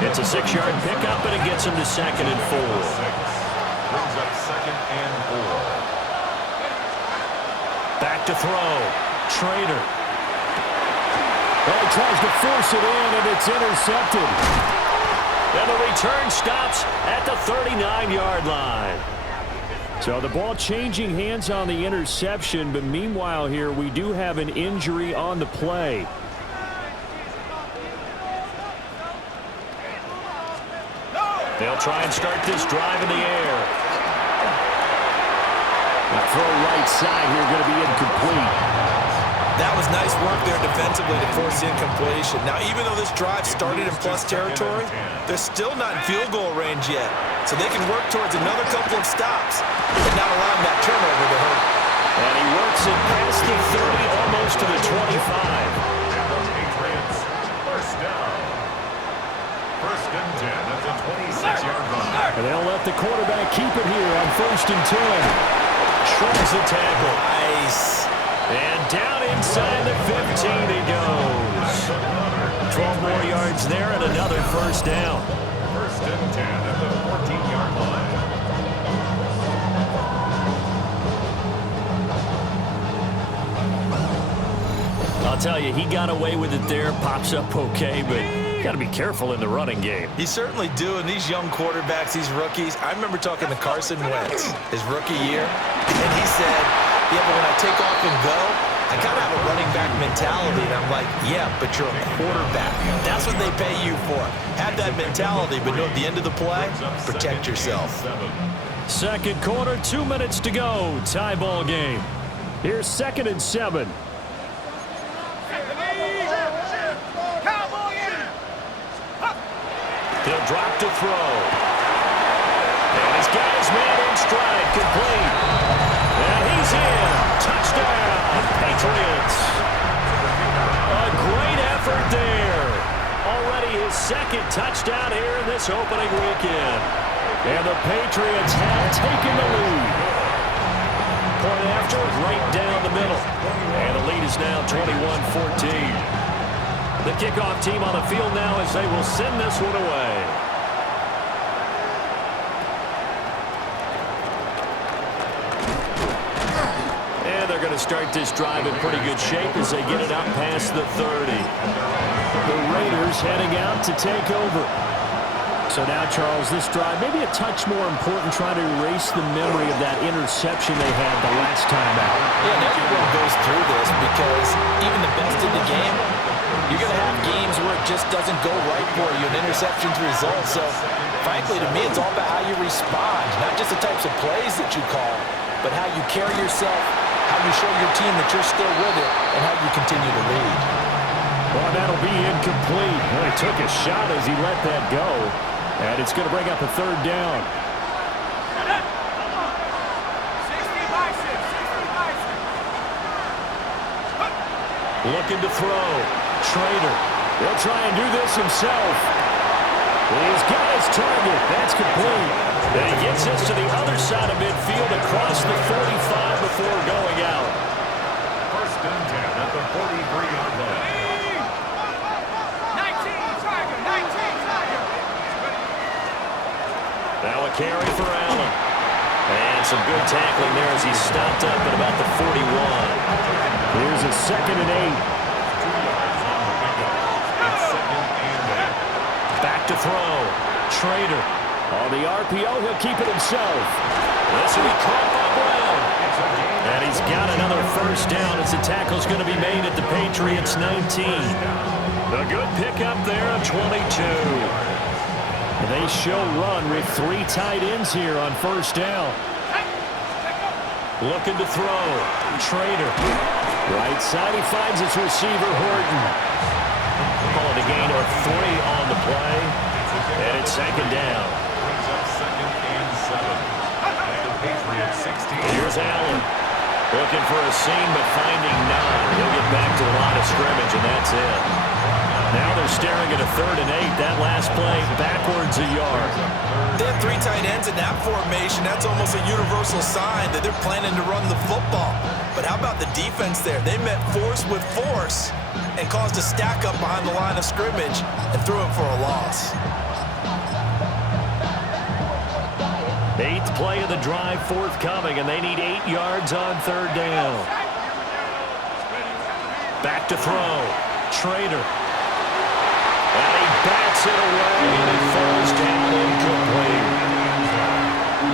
It's a 6-yard pickup, and it gets him to 2nd and 4. Brings up 2nd and 4. Back to throw. Trader. He tries to force it in, and it's intercepted. And the return stops at the 39-yard line. So the ball changing hands on the interception, but meanwhile here we do have an injury on the play. They'll try and start this drive in the air. The throw right side here going to be incomplete. That was nice work there defensively to force incompletion. Now, even though this drive started in plus territory, they're still not in field goal range yet. So they can work towards another couple of stops and not allowing that turnover to hurt. And he works it past the 30, almost to the 25. Patriots, first down. 1st and 10 at the 26-yard line. And they'll let the quarterback keep it here on 1st and 10. Shreds the tackle. Nice. And down inside the 15 he goes. 12 more yards there and another 1st down. 1st and 10 at the 14-yard line. I'll tell you, he got away with it there, pops up okay, but got to be careful in the running game. He's certainly doing. These young quarterbacks, these rookies. I remember talking to Carson Wentz his rookie year, and he said, yeah, but when I take off and go, I kind of have a running back mentality. And I'm like, yeah, but you're a quarterback. That's what they pay you for. Have that mentality, but know at the end of the play, protect yourself. 2nd quarter, 2 minutes to go. Tie ball game. Here's 2nd and 7. He'll drop to throw. And he's got his man in stride, complete. And he's in. Touchdown, Patriots. A great effort there. Already his 2nd touchdown here in this opening weekend. And the Patriots have taken the lead. Point after, right down the middle. And the lead is now 21-14. The kickoff team on the field now as they will send this one away. And they're going to start this drive in pretty good shape as they get it out past the 30. The Raiders heading out to take over. So now, Charles, this drive maybe a touch more important, trying to erase the memory of that interception they had the last time out. Yeah, and everyone goes through this because even the best in the game, you're going to have games where it just doesn't go right for you, and interceptions result. So, frankly, to me, it's all about how you respond, not just the types of plays that you call, but how you carry yourself, how you show your team that you're still with it, and how you continue to lead. Well, that'll be incomplete. Well, he took a shot as he let that go, and it's going to bring up a 3rd down. Looking to throw. Trader. He'll try and do this himself. He's got his target. That's complete. And he gets this to the other side of midfield across the 45 before going out. 1st and 10 at the 43-yard line. 19 Tiger. Now a carry for Allen. And some good tackling there as he stopped up at about the 41. Here's a 2nd and 8. Back to throw. Trader. On the RPO, he'll keep it himself. This will be caught by Brown. And he's got another 1st down as the tackle's going to be made at the Patriots 19. A good pickup there of 22. They show run with 3 tight ends here on 1st down. Looking to throw. Trader. Right side, he finds his receiver, Horton. Calling a gain of 3 on the play. And it's 2nd down. Brings up 2nd and 7 at the Patriots 16. Here's Allen. Looking for a seam, but finding none. He'll get back to the line of scrimmage, and that's it. Now they're staring at a 3rd and 8. That last play backwards a yard. They have 3 tight ends in that formation. That's almost a universal sign that they're planning to run the football. But how about the defense there? They met force with force and caused a stack up behind the line of scrimmage and threw him for a loss. Eighth play of the drive forthcoming, and they need 8 yards on third down. Back to throw. Trader. And he bats it away, and it falls down incomplete.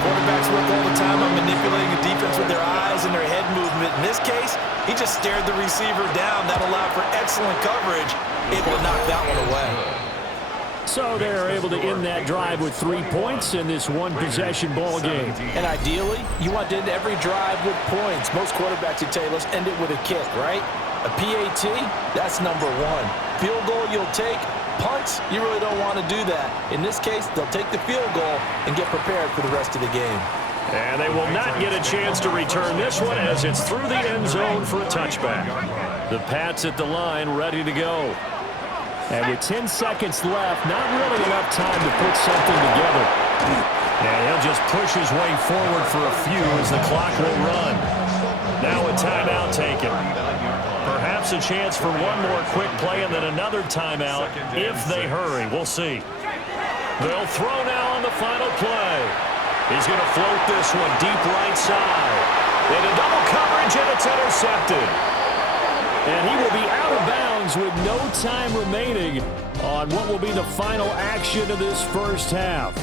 Quarterbacks work all the time on manipulating a defense with their eyes and their head movement. In this case, he just stared the receiver down. That allowed for excellent coverage. It will knock that one away. So they're able to end that drive with 3 points in this one-possession ball game. And ideally, you want to end every drive with points. Most quarterbacks would tell you, let's end it with a kick, right? A PAT, that's number one. Field goal you'll take. Punts, you really don't want to do that. In this case, they'll take the field goal and get prepared for the rest of the game. And they will not get a chance to return this one as it's through the end zone for a touchback. The Pats at the line ready to go. And with 10 seconds left, not really enough time to put something together. And he'll just push his way forward for a few as the clock will run. Now a timeout taken. Perhaps a chance for one more quick play and then another timeout if they hurry. We'll see. They'll throw now on the final play. He's going to float this one deep right side. Into double coverage, and it's intercepted. And he will be out of bounds with no time remaining on what will be the final action of this first half.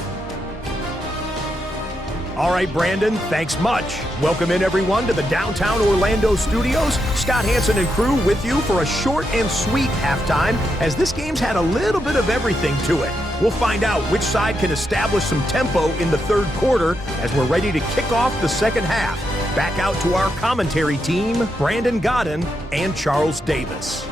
All right, Brandon, thanks much. Welcome in, everyone, to the downtown Orlando studios. Scott Hansen and crew with you for a short and sweet halftime, as this game's had a little bit of everything to it. We'll find out which side can establish some tempo in the third quarter as we're ready to kick off the second half. Back out to our commentary team, Brandon Godden and Charles Davis.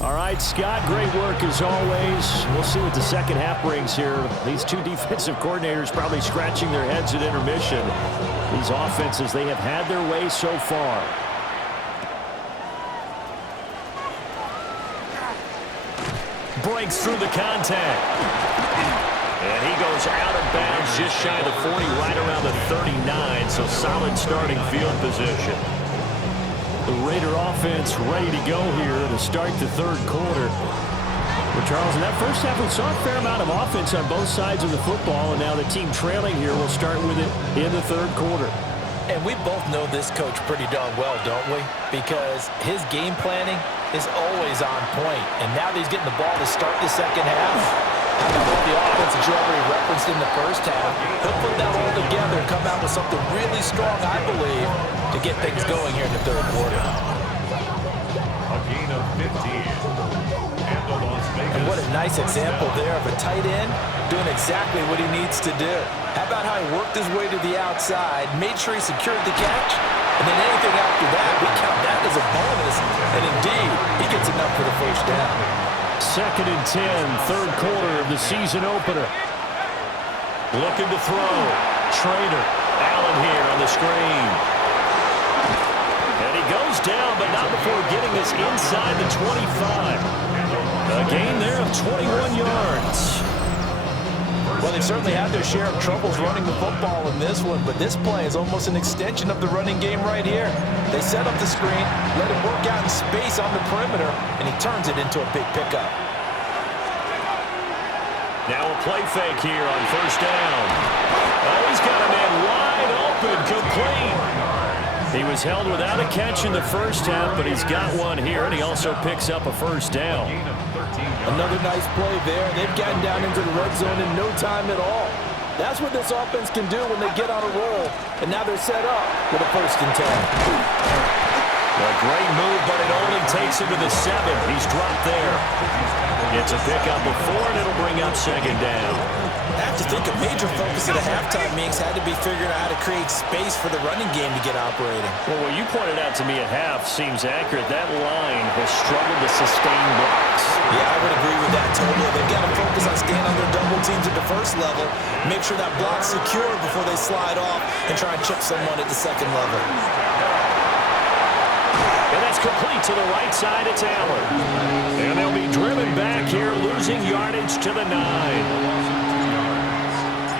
All right, Scott, great work as always. We'll see what the second half brings here. These two defensive coordinators probably scratching their heads at intermission. These offenses, they have had their way so far. Breaks through the contact. And he goes out of bounds just shy of the 40, right around the 39, so solid starting field position. The Raider offense ready to go here to start the third quarter. Well, Charles, in that first half, we saw a fair amount of offense on both sides of the football, and now the team trailing here will start with it in the third quarter. And we both know this coach pretty darn well, don't we? Because his game planning is always on point. And now that he's getting the ball to start the second half, how about the offense that you already referenced in the first half? He'll put that all together and come out with something really strong, I believe, to get things going here in the third quarter. A gain of 15. And what a nice example there of a tight end doing exactly what he needs to do. How about how he worked his way to the outside, made sure he secured the catch, and then anything after that, we count that as a bonus. And indeed, he gets enough for the first down. Second and 10, third quarter of the season opener. Looking to throw. Trader. Allen here on the screen. And he goes down, but not before getting this inside the 25. A gain there of 21 yards. Well, they've certainly had their share of troubles running the football in this one, but this play is almost an extension of the running game right here. They set up the screen, let him work out in space on the perimeter, and he turns it into a big pickup. Now a play fake here on first down. Oh, he's got a man wide open, complete. He was held without a catch in the first half, but he's got one here, and he also picks up a first down. Another nice play there. They've gotten down into the red zone in no time at all. That's what this offense can do when they get on a roll, and now they're set up with a 1st and 10. A great move, but it only takes him to the 7. He's dropped there. Gets a pickup before, and it'll bring up second down. I have to think a major focus of the halftime meetings had to be figuring out how to create space for the running game to get operating. Well, what you pointed out to me at half seems accurate. That line has struggled to sustain blocks. Yeah, I would agree with that totally. They've got to focus on staying on their double teams at the first level, make sure that block's secure before they slide off and try and chip someone at the second level. And that's complete to the right side. It's Allen. And they'll be driven back here, losing yardage to the 9.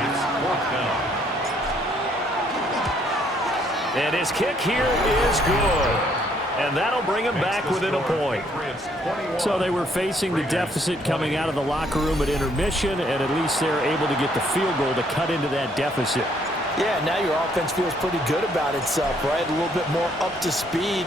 It's 4th down. And his kick here is good. And that'll bring him back within a point. So they were facing the deficit coming out of the locker room at intermission, and at least they're able to get the field goal to cut into that deficit. Yeah, now your offense feels pretty good about itself, right? A little bit more up to speed.